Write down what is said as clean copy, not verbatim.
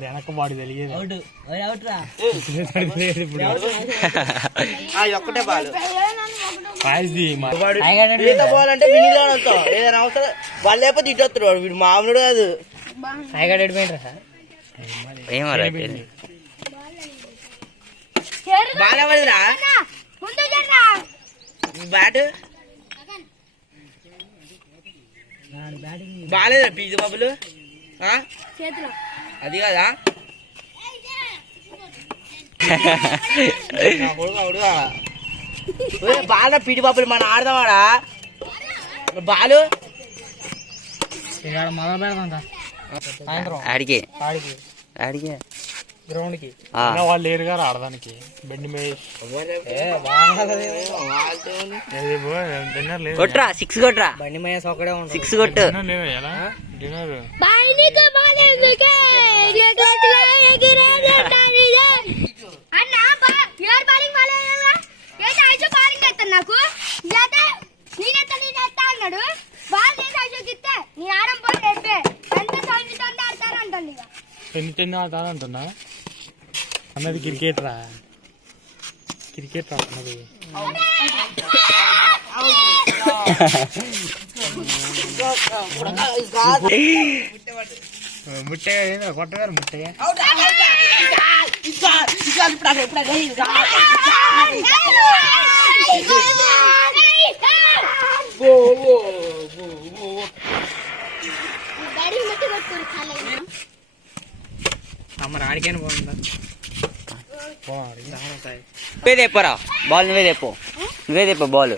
వెనకబాడు తెలియదు ఒక్కటే బాలు పోవాలంటే వినియోగంతో ఏదైనా అవసరం వాళ్ళు లేకపోతే ఇటు వస్తారు వీడు మామూలుడు కాదు బాగా పడిరా బ్యాట్ బాగాలేదా పీజు బాబులు అది కదా బాగా పీటి బాబులు మన ఆడదావాడా బాలు మొదలు పెడదాం ఆడికి గ్రౌండ్ కి వాళ్ళు లేరు గారు ఆడదానికి బండి కొట్రా 6 కొట్రా బండి మహేష్ ఒకడే 6 కొట్టు డిన్నర్ నాకు అన్నాడు నీ ఆడం పోతే ఆడతానంటుంది ఎన్ని ఆడతానంటున్నా అన్నది క్రికెట్ రా అన్నది ముట్టగా కొట్టగారు ముట్టగా అమ్మ ఆడికైనా బాగుందా నువ్వే తెప్పరా బాల్ నువ్వే తెప్ప బాల్